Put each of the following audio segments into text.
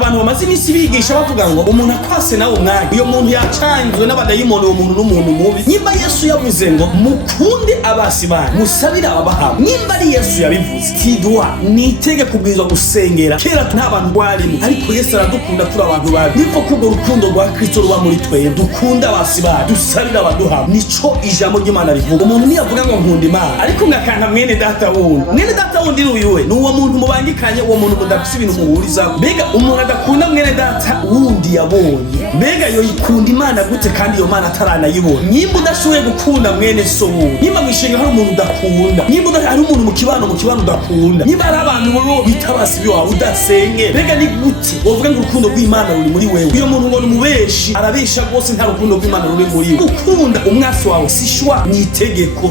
abantu bamaze iminsi bigisha bavuga ngo umuntu akwase nawe umwanya uyo muntu yacanzwe n'abadayimoni uwo muntu n'umuntu mubi. Nimba Yesu yavuze ngo mukunde abasi banyu musabire ababaha, nimba ari Yesu yabivuze tidwa nitege kubwirizwa gusengera. Kera nta bantu barimo, ariko Yesu aradukunda turi abantu babi. Niko kubwo rukundo rwa Kristo ruba muri twe, dukunda abasi banyu dusabire abaduha. Nico ijambo ry'Imana rivuga. Umuntu niyavuga ngo nkunda Imana ariko ngakanga mwene data wundi n'uyuwe ni uwo muntu mubangikanye, uwo muntu mudafise ibintu muhurizaho. Mbega umuntu adakunda mwene data wundi yabonye, mbega yoyikunda Imana gute kandi iyo Mana ataranayibona? Nimba udashoboye gukunda mwene so wundi, nimba mwishenga hari umuntu udakunda, nimba hari umuntu mu kibano udakunda, nimba hari abantu bo bitabasi biwawe udasenge, mbega ni gute wovuga ngo urukundo rw'Imana ruri muri wewe? Uyo muntu ngo numubeshi arabesha rwose, nta rukundo rw'Imana ruri muri we. Gukunda umwasi wawe si shwa, ni itegeko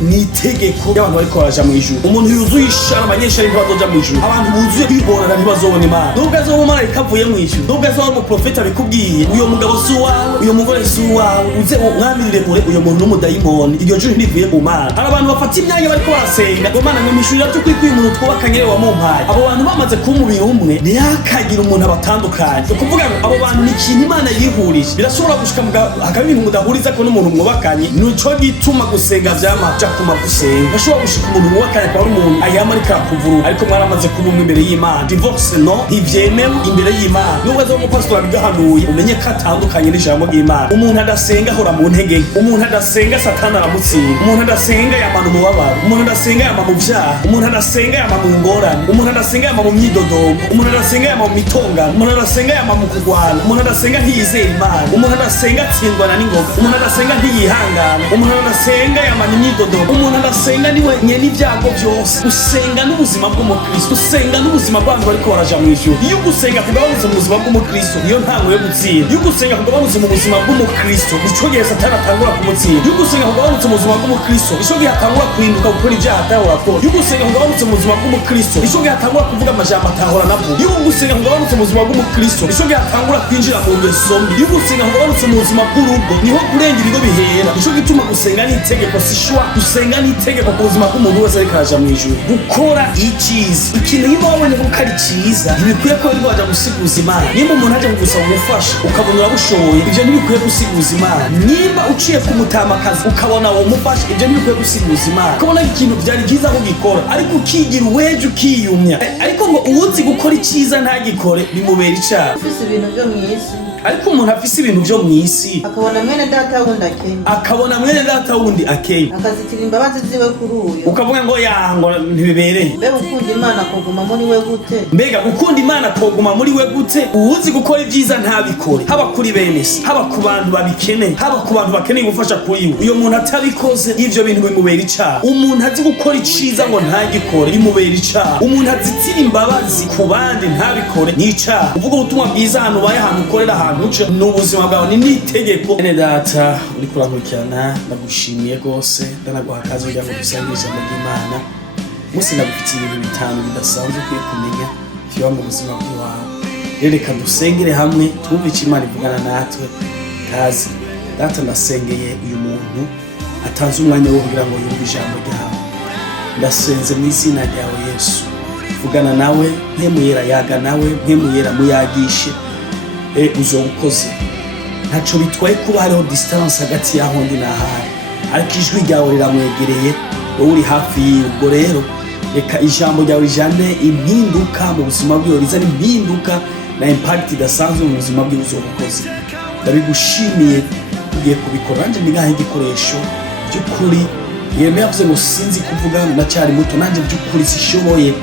y'abantu bariko baraja mu ijuru. Umuntu yuzuye ishara abanyeshari ntibazoja mu ijuru, abantu buzuye kwibonana ntibazobona Imana. Nubwo azoba umumarayika avuye mu ijuru, nubwo azoba umuprofeta abikubwiye, uyo mugabo si uwawe, uyo mugore si uwawe, uze umwamirire kure uyo muntu n'umudayimoni. Iryo juru ntivuye ku Mana. Hari abantu bafata imyanya bariko barasenga ngo Mana nimishurira tukwiye umuntu twubakanye wamumpaye. Abo bantu bamaze kuba umubiri umwe, ntihakagira umuntu abatandukanye. Ni ukuvuga ngo abo bantu ni ikintu Imana yihurije. Birashobora gushika hakaba ibintu mudahuriza ko n'umuntu mwubakanye, nico gituma gusenga vyamaja kuma gusenga. Bashobora gushika umuntu mwubakanye akaba ari umuntu ayama ariko arakuvura, ariko mwaramaze kuba umwe imbere y'Imana. Divorce no ntivyemewe imbere y'Imana. Nubwo azo umupastor abigahanuye umenye ko atandukanye n'ijambo ry'Imana. Umuntu adasenga ahora mu ntege, umuntu adasenga Satani aramutsinda, umuntu adasenga yamana umubabaro, umuntu adasenga yama mu vyaha, umuntu adasenga yama mu ngorane, umuntu adasenga yama mu myidodombo, umuntu adasenga yama mu mitongano, umuntu adasenga yama mu kugwana, umuntu adasenga ntiyizera Imana, umuntu adasenga atsindwana n'ingoga, umuntu adasenga ntiyihangana, umuntu adasenga yamana imyidodombo, umuntu adasenga niwe nyene ibyago byose. Usenga n'ubuzima bw'umukristo, usenga n'ubuzima bw'abantu bariko baraja mu ijuru. Iyo gusenga kugabanutse mu buzima bw'umukristo niyo ntango yo gutsinda. Iyo gusenga kugabanutse mu buzima bw'umukristo nico gihe Satani atangura kumutsinda. Iyo gusenga kugabanutse mu buzima bw'umukristo nico gihe atangura kuhinduka gukora ibyaha atahora akora. Iyo gusenga kugabanutse mu buzima bw'umukristo nico gihe atangura kuvuga amajambo atahora navuga. Iyo gusenga kugabanutse mu buzima bw'umukristo nico gihe atangura kwinjira mu ngeso mbi. Iyo gusenga kugabanutse mu buzima bw'urugo niho kurenga ibigo bihera. Nico gituma gusenga ni itegeko si shwa. Gusenga ni itegeko ku buzima bw'umuntu wese ariko araja mu ijuru. Gukora iciza, ikintu niba wabonye ko ari ciza, ntibikwiye ko ari waja gusiguza Imana. Nimba umuntu aje kugusaba ubufasha ukabona urabushoboye, ivyo ntibikwiye gusiguza Imana. Nimba uciye ku mutamakazi ukabona wo mufasha, ivyo ntibikwiye gusiguza Imana. Ukabona ikintu byari byiza ko gikora ariko ukigira uweje ukiyumya, ariko ngo uwuzi gukora iciza ntagikore bimubera icaha. Ufise ibintu byo mwisi, ariko umuntu afise ibintu byo mwisi akabona mwene data wundi akenya, akazitira imbabazi ziwe kuri uyo, ukavuga ngo yango ntibibereye. Mbega ukunda Imana koguma muri we gute? Mbega gukunda Imana koguma muri we gute? Uwuzi gukora ibyiza ntabikore, haba kuri bene se, haba ku bantu babikeneye, haba ku bantu bakeneye gufasha kuri we. Uyo muntu atabikoze ivyo bintu bimubera icaha. Umuntu azi gukora iciza ngo ntagikore bimubera icaha. Umuntu azitira imbabazi ku bandi ntabikore ni icaha. Uvuga ubutumwa bwiza ahantu baye ahantu ukorera ahantu uca n'ubuzima bwawe ni itegeko. Ene data uri kurankurikirana, ndagushimiye rwose, ndanaguha akazi kugira ngo dusangire ijambo ry'Imana. Musi ndagufitiye ibintu bitanu bidasanzwe ukwiye kumenya vyoba mu buzima bwawe. Reka dusengere hamwe twumve icyo Imana ivugana natwe. Kazi data, ndasengeye uyu muntu atanze umwanya wo kugira ngo yumve ijambo ryawe. Ndasenze mu izina ryawe Yesu, vugana nawe, mpemuyera yaga nawe, mpemuyera muyagishe. Uzobukoze ntaco bitwaye kuba hariho distance hagati yaho ndi nahari, ariko ijwi ryawe riramwegereye, wowe uri hafi yiwe. Ubwo rero reka ijambo ryawe rijane impinduka mu buzima bwiwe, rizane impinduka na impact idasanzwe mu buzima bwiwe. Uzobukoze, ndabigushimiye ugiye kubikora. Nanje ndigahe igikoresho by'ukuri. Yemeye avuze ngo sinzi kuvuga, ndacyari muto, nanje by'ukuri sishoboye.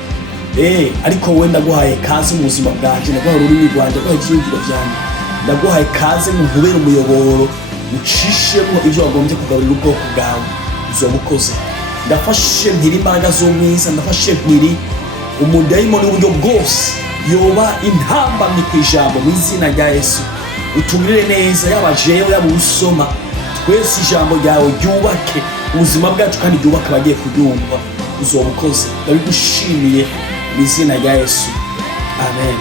Ariko wowe ndaguhaye kaze mu buzima bwanje, ndaguhaye ururimi rwanje, ndaguhaye ivyiyumviro vyanje, ndaguhaye kaze mu nkubera umuyoboro, ucishemwo ivyo wagombye kugaburira ubwoko bwawe. Uzobukoze, ndafashe mpiri imbaraga z'umwiza, ndafashe mpiri umudayimoni w'uburyo bwose yoba intambamye kw'ijambo mu izina rya Yesu. Utugirire neza, yaba jewe yaba usoma, twese ijambo ryawe ryubake ubuzima bwacu kandi ryubake abagiye kuryumva. Uzobukoze, ndabigushimiye mu izina rya Yesu, amen.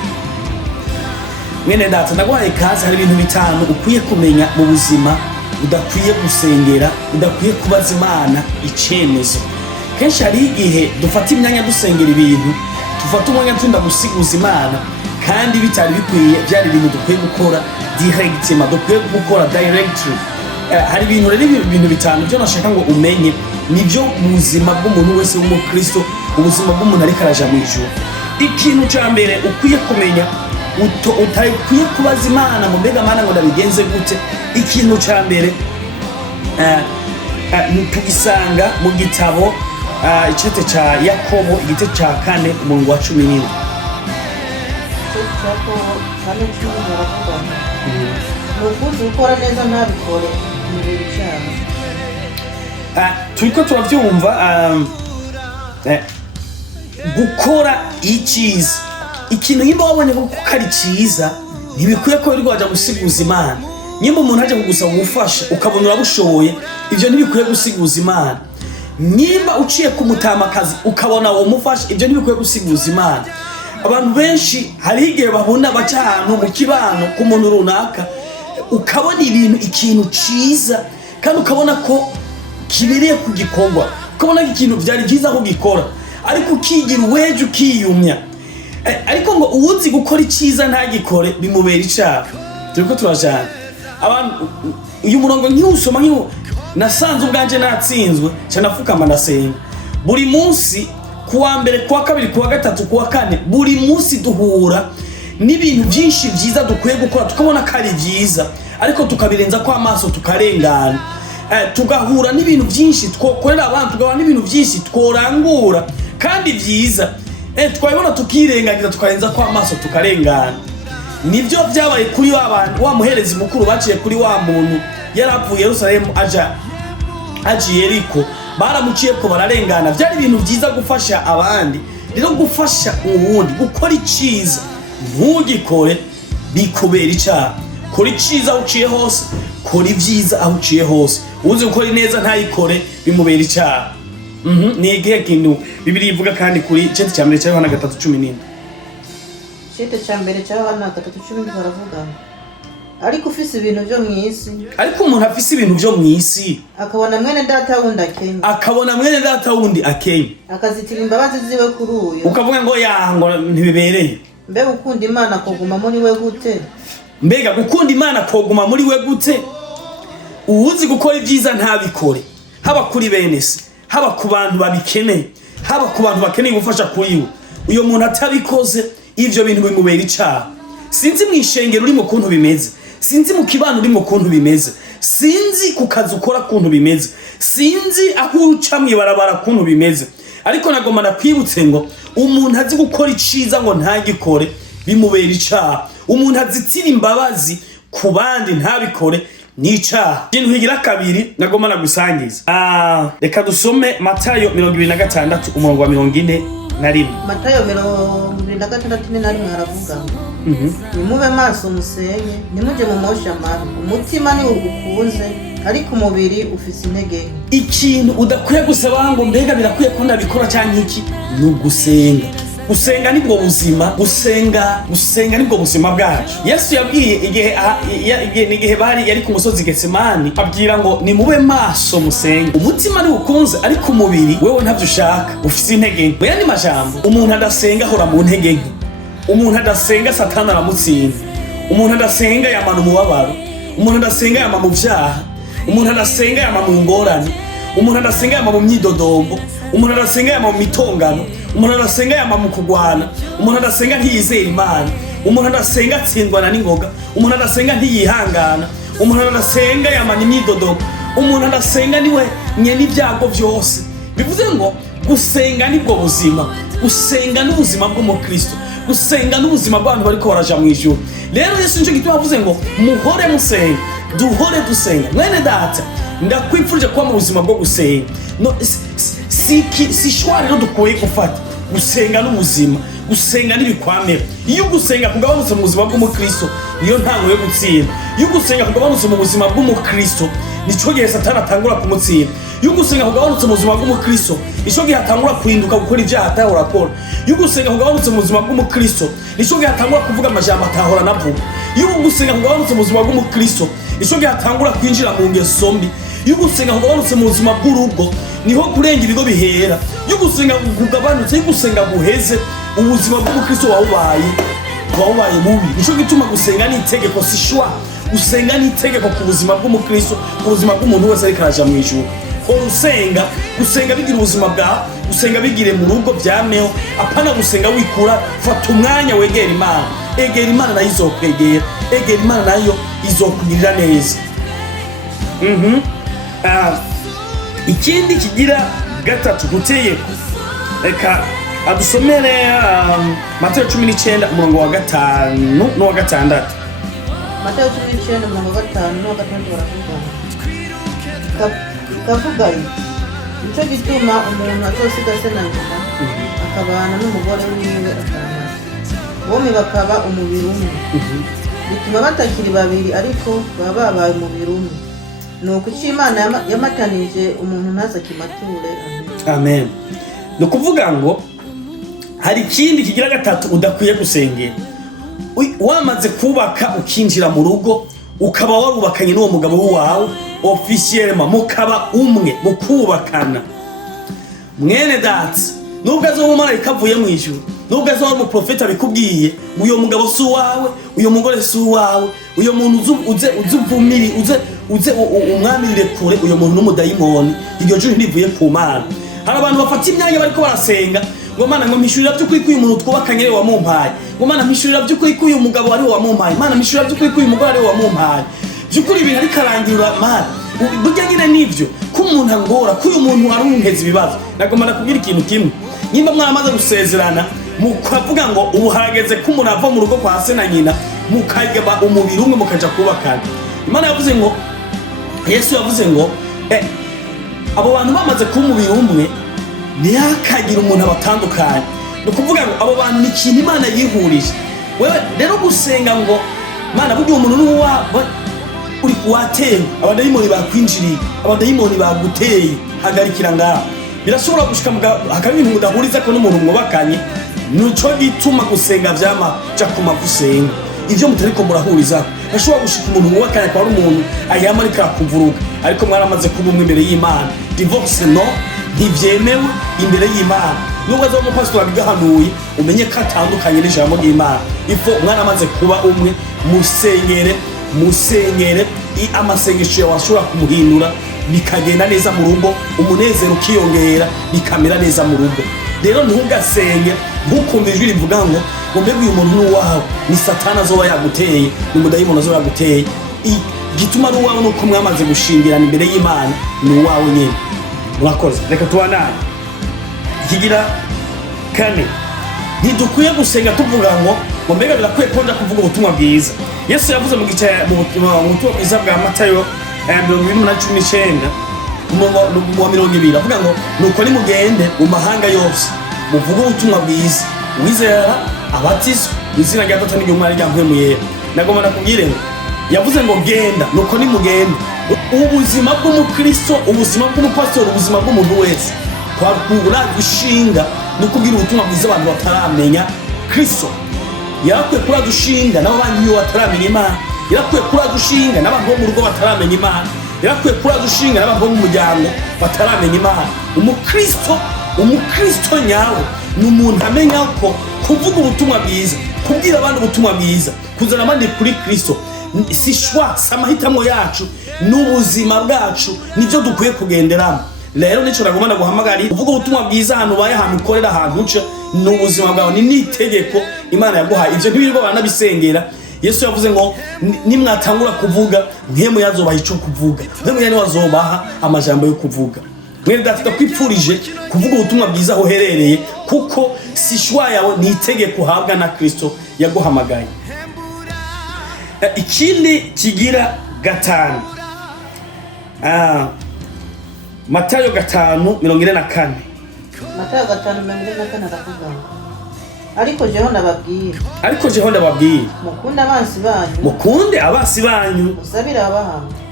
Mwene data, ndaguhaye kazi. Hari ibintu bitanu ukwiye kumenya mu buzima. Udakwiye gusengera, udakwiye kubaza Imana icemezo. Kenshi hari igihe dufata imyanya dusengera ibintu, dufata umwanya tunda gusiguza Imana, kandi bitari bikwiye, byari ibintu dukwiye gukora directement, dukwiye gukora directly. Hari ibintu rero, ibintu bitanu byo nashaka ngo umenye nibyo mu buzima bw'umuntu wese w'umukristo, ubuzima bw'umuntu ariko araja mu ijuru. Ikintu cya mbere ukwiye kumenya, utakwiye kubaza Imana ngo mbega Mana ngo ndabigenze gute. Ikintu cya mbere tugisanga mu gitabo icete cya Yakobo igice cya 4 umurongo wa 17. Nukuzi gukora neza ntabikore mubiri cyane. Turiko turavyumva gukora icyiza. Ikintu nyimba wabonye ko ari cyiza ntibikwiye ko wirirwa waja gusiguza Imana. Nyimba umuntu aje kugusaba ubufasha ukabona urabushoboye, ivyo ntibikwiye gusiguza Imana. Nyimba uciye ku mutamakazi ukabona uwo mufasha, ivyo ntibikwiye gusiguza Imana. Abantu benshi hari igihe babona baca ahantu mu kibano ku muntu runaka, ukabona ikintu cyiza kandi ukabona ko kibiriye kugikorwa, ukabona ikintu byari byiza ko gikora, ariko ukigira uweje ukiyumya. Ariko ngo uwuzi gukora icyiza ntagikore bimubera icyaha. Turiko turajana abantu uyu murongo nkiwusoma nasanze ubwanje natsinzwe cyane, afukama ndasenga buri munsi, kuwa mbere, kuwa kabiri, kuwa gatatu, kuwa kane, buri munsi duhura n'ibintu byinshi byiza dukwiye gukora, tukabona ko ari byiza ariko tukabirenza kwa amaso tukarengana. Tugahura n'ibintu byinshi twokorera abantu, tugahura n'ibintu byinshi tworangura kandi byiza, twabibona tukirengagiza, tukarenza kwa amaso tukarengana. Nibyo byabaye kuri wa muherezi mukuru baciye kuri wa muntu yaravuye Yerusalemu aje Yeriko, baramuciye ko bararengana. Byari ibintu byiza gufasha abandi, rero gufasha uwundi, gukora icyiza ntugikore bikubera icyaha. Kora icyiza aho uciye hose, kora ibyiza aho uciye hose. Uzi gukora neza ntayikore bimubera icyaha. Ni igihe kintu Bibiliya ivuga kandi kuri cete cya mbere cya Yohana 3:17. Cete cya mbere cya Yohana 3:17 baravuga ariko ufise ibintu byo mu isi, ariko umuntu afise ibintu byo mu isi akabona mwene data wundi akenye, akazitira imbabazi ziwe kuri uyo, ukavuga ngo yango ntibibereye. Mbega gukunda Imana koguma muri we gute? Mbega gukunda Imana koguma muri we gute? Uwuzi gukora ibyiza ntabikore, haba kuri bene se, haba ku bantu babikeneye, haba ku bantu bakeneye gufasha kuri we. Uyo muntu atabikoze, ivyo bintu bimubera icyaha. Sinzi mwishengero uri mu kuntu bimeze, sinzi mu kibano uri mu kuntu bimeze, sinzi ku kazi ukora kuntu bimeze, sinzi aho uca mwibarabara kuntu bimeze, ariko nagomba nakwibutse ngo umuntu azi gukora iciza ngo ntagikore bimubera icyaha. Umuntu azitira imbabazi ku bandi ntabikore ni icyaha. Ikintu higira kabiri nagomba nagusangiza, reka dusome Matayo 26 umurongo wa 41. Matayo 26:41 haravuga nimube maso musenye, nimuje mu mosha mabi, umutima ni ugukunze ariko umubiri ufise intege nke. Ikintu udakwiye gusaba ngo mbega birakwiye ko ndabikora cyane iki, ni ugusenga. Gusenga nibwo buzima, gusenga nibwo buzima bwacu. Yesu yabwiye igihe bari yari ku musozi Getsemani, abwira ngo nimube maso musenge, umutima ni ukunze ariko umubiri wewe ntavyo ushaka, ufise intege nke. Bya ni majambo, umuntu adasenga ahora mu ntege nke, umuntu adasenga Satani aramutsinda, umuntu adasenga yamana umubabaro, umuntu adasenga yama mu vyaha, umuntu adasenga yama mu ngorane, umuntu adasenga yama mu myidodombo, umuntu adasenga yama mu mitongano, umuntu adasenga yama mu kugwana, umuntu adasenga ntiyizera Imana, umuntu adasenga atsindwana n'ingoga, umuntu adasenga ntiyihangana, umuntu adasenga yama n'imyidodombo, umuntu adasenga niwe nyene ibyago byose. Bivuze ngo gusenga nibwo buzima, gusenga n'ubuzima bw'umukristo, gusenga n'ubuzima bw'abantu bariko baraja mu ijuru. Rero Yesu nje gituma avuze ngo muhore musenga, duhore dusenga. Mwene data ndakwifurije kuba mu buzima bwo gusenga. Si shwari no dukwiye gufata gusenga n'ubuzima, gusenga n'ibikwamera. Iyo gusenga kugabanutse mu buzima bw'umukristo niyo ntango yo gutsinda. Iyo gusenga kugabanutse mu buzima bw'umukristo nico gihe Satani atangura kumutsinda. Iyo gusenga kugabanutse mu buzima bw'umukristo nico gihe atangura kuhinduka gukora ibyaha atahora akora. Iyo gusenga kugabanutse mu buzima bw'umukristo nico gihe atangura kuvuga amajambo atahora navuga. Iyo gusenga kugabanutse mu buzima bw'umukristo nico gihe atangura kwinjira mu ngeso mbi. Iyo gusenga kugabanutse mu buzima bw'urugo niho kurenga ibigo bihera. Iyo gusenga kugabanutse, iyo gusenga guheze, ubuzima bw'umukristo wabubaye uba ubaye mubi. Nico gituma gusenga ni itegeko, si shwa. Gusenga ni itegeko ku buzima bw'umukristo, ku buzima bw'umuntu wese ariko araja mu ijuru. Gusenga bigira ubuzima bwawe, gusenga bigire mu rugo byameho, apana gusenga wikura. Fata umwanya wegera Imana, egera Imana nayo izokwegera, egera Imana nayo izokugirira neza. Ikindi kigira gatatu gutegeko, reka adusomere Matayo 19 umurongo wa 5 n'uwa 6. Matayo 19 umurongo wa 5 n'uwa 6 kavuga nicyo gituma umuntu azosiga se na nyina akabana n'umugore wiwe akamara, bombi bakaba umubiri umwe. Bituma batakiri babiri ariko baba babaye umubiri umwe. Nuko icyo Imana yamatanije umuntu ntazakimature. Amen. No kuvuga ngo hari ikindi kigira gatatu udakwiye gusengera. Wamaze kubaka ukinjira mu rugo, ukaba warubakanye n'uwo mugabo wawe officiellement, mukaba umwe mukubakana. Mwene data, nubwo azo umumarayika avuye mu ijuru, nubwo azo mu profeta bikubwiye, uyo mugabo si wawe, uyo mugore si wawe, uyo muntu uze umwamirire kure, uyo muntu n'umudayimoni. Iryo juru ntivuye ku Mana. Hari abantu bafata imyanya bariko barasenga ngo Mana ngo mpishurira by'ukuri ko uyu muntu twubakanye ari wamumpaye, ngo Mana mpishurira by'ukuri ko uyu mugabo ari wamumpaye, Mana mpishurira by'ukuri ko uyu mugore ari wamumpaye. By'ukuri ibintu ari karangirura Mana. Burya nyine nivyo ko umuntu angora, ko uyu muntu ari umuheza ibibazo. Nagomba nakubwira ikintu kimwe, nyimba mwaramaze gusezerana mukavuga ngo ubu harageze ko umuntu ava mu rugo kwa se na nyina mukagaba umubiri umwe mukaja kubakana. Imana yavuze ngo, Yesu yavuze ngo abo bantu bamaze kuba umubiri umwe ntihakagira umuntu abatandukanye. Ni ukuvuga ngo abo bantu ni ikintu Imana yihurije. Wewe rero gusenga ngo Mana burya umuntu n'uwawe uri kuwateye, abadayimoni bakwinjiriye, abadayimoni baguteye, hagarikira ngaho. Birashobora gushika hakaba ibintu mudahuriza ko n'umuntu mwubakanye. Nico gituma gusenga vyama ja kuma gusenga ivyo mutariko murahuriza. Ashobora gushika umuntu mwubakanye kwa umuntu ayama ariko akuvuruga, ariko mwaramaze kuba umwe imbere y'Imana. Divorce no ntivyemewe imbere y'Imana. Nubwo azo mu pastor abigahanuye umenye ko atandukanye n'ijambo ry'Imana. Ifo mwaramaze kuba umwe, musenyere amasengesho yawe ashobora kumuhindura bikagenda neza mu rugo, umunezero ukiyongera bikamera neza mu rugo. Rero ntugasenge ntukumve ijwi rivuga ngo mbega uyu muntu n'uwawe, ni Satana azoba yaguteye, ni umudayimoni azoba yaguteye. Gituma ari uwawe nuko mwamaze gushingirana imbere y'Imana, ni uwawe nyine. Murakoze, reka tubanane. Ikigira kane, ntidukwiye gusenga tuvuga ngo mbega birakwiye ko nja kuvuga ubutumwa bwiza. Yesu yavuze mu butumwa bwiza bwa Matayo 20:19 wa 20 avuga ngo nuko nimugende mu mahanga yose muvuge ubutumwa bwiza, uwizera abatizwe mu izina rya Data n'Umwana rya Mpwemu Yera. Nagomba nakubwire ngo yavuze ngo genda, nuko nimugende. Ubuzima bw'umukristo, ubuzima bw'umupastori, ubuzima bw'umuntu wese twakugura gushinga no kubwira ubutumwa bwiza abantu bataramenya Kristo. Yarakwiye kura dushinga n'abantu bataramenya Imana, yarakwiye kura dushinga n'abantu bo mu rugo bataramenya Imana, yarakwiye kura dushinga n'abantu bo mu muryango bataramenya Imana. Umukristo nyawe ni umuntu amenya ko kuvuga ubutumwa bwiza, kubwira abandi ubutumwa bwiza, kuzana abandi kuri Kristo si shwa, samahitamo yacu n'ubuzima bwacu nivyo dukwiye kugenderamo. Rero nico nagomba guhamagara uvuga ubutumwa bwiza ahantu baye, ahantu ukorera, ahantu uca, n'ubuzima bwawe ni nitegeko Imana yaguhaye. Ivyo ntibirwa bana bisengera. Yesu yavuze ngo nimwatangura kuvuga mpemu yazobaha ico kuvuga, mpemu yani wazobaha amajambo yo kuvuga. Mwene data kwipfurije kuvuga ubutumwa bwiza aho herereye, kuko si shwa yawe, ni itegeko uhabwa na Kristo yaguhamagaye. Ikindi kigira gatanu, Matayo 5:44. Matayo 5:44 aravuga ngo ariko jeho ndababwira mukunde abansi banyu,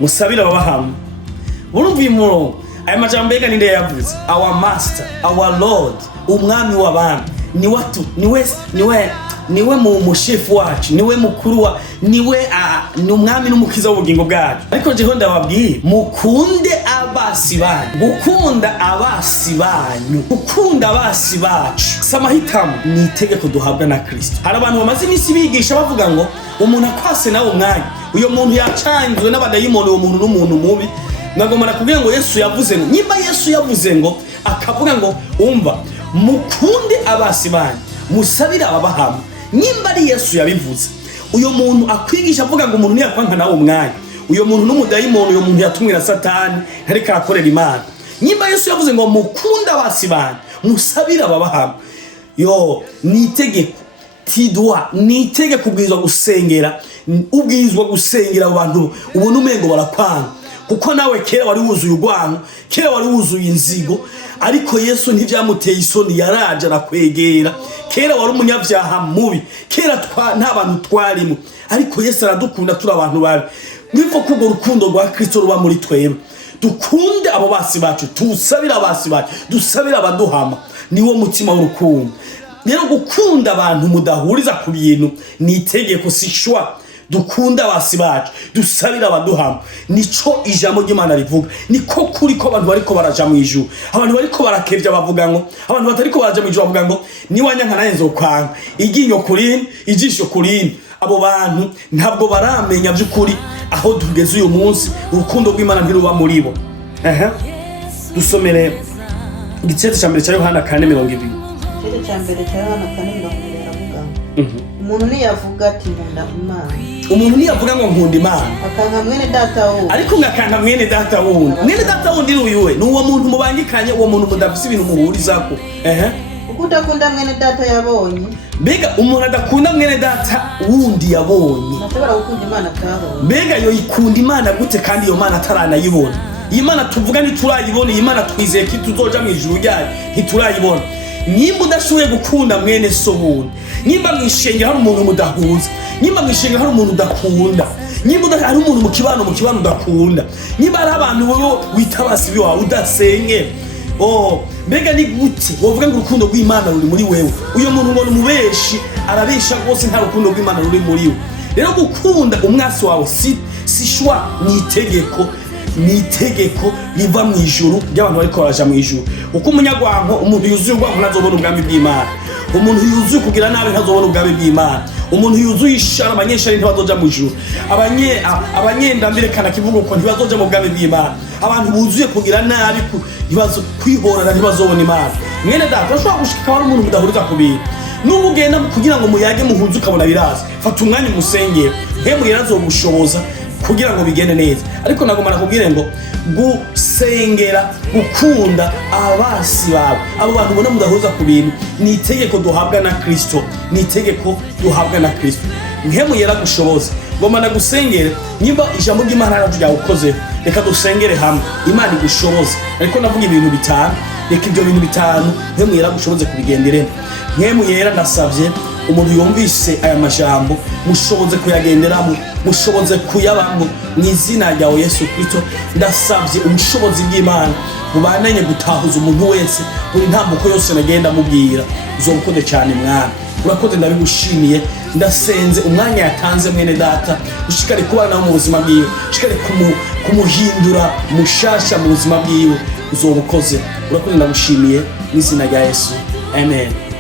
musabire ababahamya. Urumva imuro aya majambo mbega ninde yavuze? Our master, our lord, umwami w'abami, niwe mu chef wacu, niwe mukuru wa, ni umwami n'umukiza w'ubugingo bwacu. Ariko jeho ndababwira mukunde abasi banyu, gukunda abasi banyu, gukunda abasi bacu si amahitamo, ni itegeko duhabwa na Kristo. Hari abantu bamaze iminsi bigisha bavuga ngo umuntu akwase nawe umwanya, uyo muntu yacanzwe n'abadayimoni, uwo muntu n'umuntu mubi. Nagomba nakubwira ngo Yesu yavuze ngo, nyimba Yesu yavuze ngo akavuga ngo umva mukunde abasi banyu, musabire ababahama, nyimba ari Yesu yabivuze, uyo muntu akwigisha avuga ngo umuntu niyakwanka nawe umwanya, uyo muntu n'umudayimoni, uyo muntu yatumwe na Satani ariko arakorera Imana. Nyimba Yesu yavuze ngo mukunde abasi banyu, musabire ababahama, yo ni itegeko tidwa, ni itegeko ubwirizwa gusengera, ubwirizwa gusengera abantu ubona umengo barakwanga, kuko nawe kera wari wuzuye urwango, kera wari wuzuye inzigo, ariko Yesu ntibyamuteye isoni, yaraje arakwegera. Kera wari umunyabyaha mubi, kera nta bantu twarimo, ariko Yesu aradukunda turi abantu babi. Niko kugo rukundo rwa Kristo ruba muri twebwe, dukunde abo basi bacu, tusabira abasi bacu, dusabira abaduhama, niwo mutima w'urukundo. Rero gukunda abantu mudahuriza ku bintu ni itegeko, si shwa. Dukunda abasi bacu, dusabira abaduhama, nico ijambo ry'Imana rivuga. Niko kuri ko abantu bariko baraja mu ijuru, abantu bariko barakevya bavuga ngo, abantu batariko baraja mu ijuru bavuga ngo niwanyanka naye nzokwanga, iginyo kurini, ijisho kurini. Abo bantu ntabwo baramenya by'ukuri aho tugeze uyu munsi, urukundo rw'Imana ntiruba muri bo. Dusomere igice cya mbere cya Yohana 4:20. Igice cya mbere cya Yohana 4:20 aravuga umuntu niyavuga ati nkunda Imana, umuntu niyavuga ngo nkunda Imana akanka mwene data wundi, ariko ngakanka mwene data wundi, mwene data wundi uyuwe ni uwo muntu mubangikanye, uwo muntu mudafise ibintu muhurizako. uko udakunda mwene data yabonye, mbega umuntu adakunda mwene data wundi yabonye ntashobora gukunda Imana atabonye. Mbega yo ikunda Imana gute kandi iyo Mana ataranayibona? Iyi Mana tuvuga ntiturayibona, iyi Mana twizeye ko tuzoja mu ijuru ryayo ntiturayibona. Nimba udashoboye gukunda mwene so wundi, nimba mwishengera hari umuntu mudahuza, nimba mwishengera hari umuntu udakunda, nimba hari umuntu mu kibano udakunda, nimba hari abantu wowe witabasi biwawe udasengera, mbega ni gute wovuga ngo urukundo rw'Imana ruri muri wewe? Uyo muntu ubona umubeshi arabesha rwose, nta rukundo rw'Imana ruri muri we. Rero gukunda umwasi wawe si shwa, ni itegeko, ni itegeko riva mu ijuru ry'abantu bariko baraja mu ijuru. Uko umunyagwanko, umuntu yuzuye urwanko ntazobona ubwami bw'Imana, umuntu yuzuye kugira nabi ntazobona ubwami bw'Imana, umuntu yuzuye ishara, abanyeshari ntibazoja mu ijuru, abanyendambire kana kivuga uko ntibazoja mu bwami bw'Imana, abantu buzuye kugira nabi kwihorana ntibazobona Imana. Mwene data urashobora gushika hari umuntu mudahuriza ku bintu, n'ubu ugenda kugira ngo muyage muhuze ukabona biraza, fata umwanya umusengere, hemu yarazogushoboza kugira ngo bigende neza. Ariko nagomba nakubwire ngo gusengera, gukunda abasi bawe, abo bantu ubona mudahuza ku bintu, ni itegeko duhabwa na Kristo, ni itegeko duhabwa na Kristo. Hemu yaragushoboza, ngomba nagusengere, nimba ijambo ry'Imana ryagukozeho, reka dusengere hamwe, Imana igushoboze. Ariko navuga ibintu bitanu, reka ibyo bintu bitanu hemu yaragushoboze kubigenderemo. Hemu yera ndasavye umuntu yumvise aya majambo, mushoboze kuyagenderamo, mushoboze kuyabamo mu izina ryawe Yesu Kristo. Ndasavye ubushobozi bw'Imana bubananye gutahuza umuntu wese buri ntambuko yose nagenda mubwira. Uzobukoze cyane mwana, urakoze, ndabigushimiye. Ndasenze umwanya yatanze mwene data, ushikare kubana mu buzima bwiwe, ushikare kumuhindura mushasha mu buzima bwiwe. Uzobukoze, urakoze, ndagushimiye mu izina rya Yesu, amen.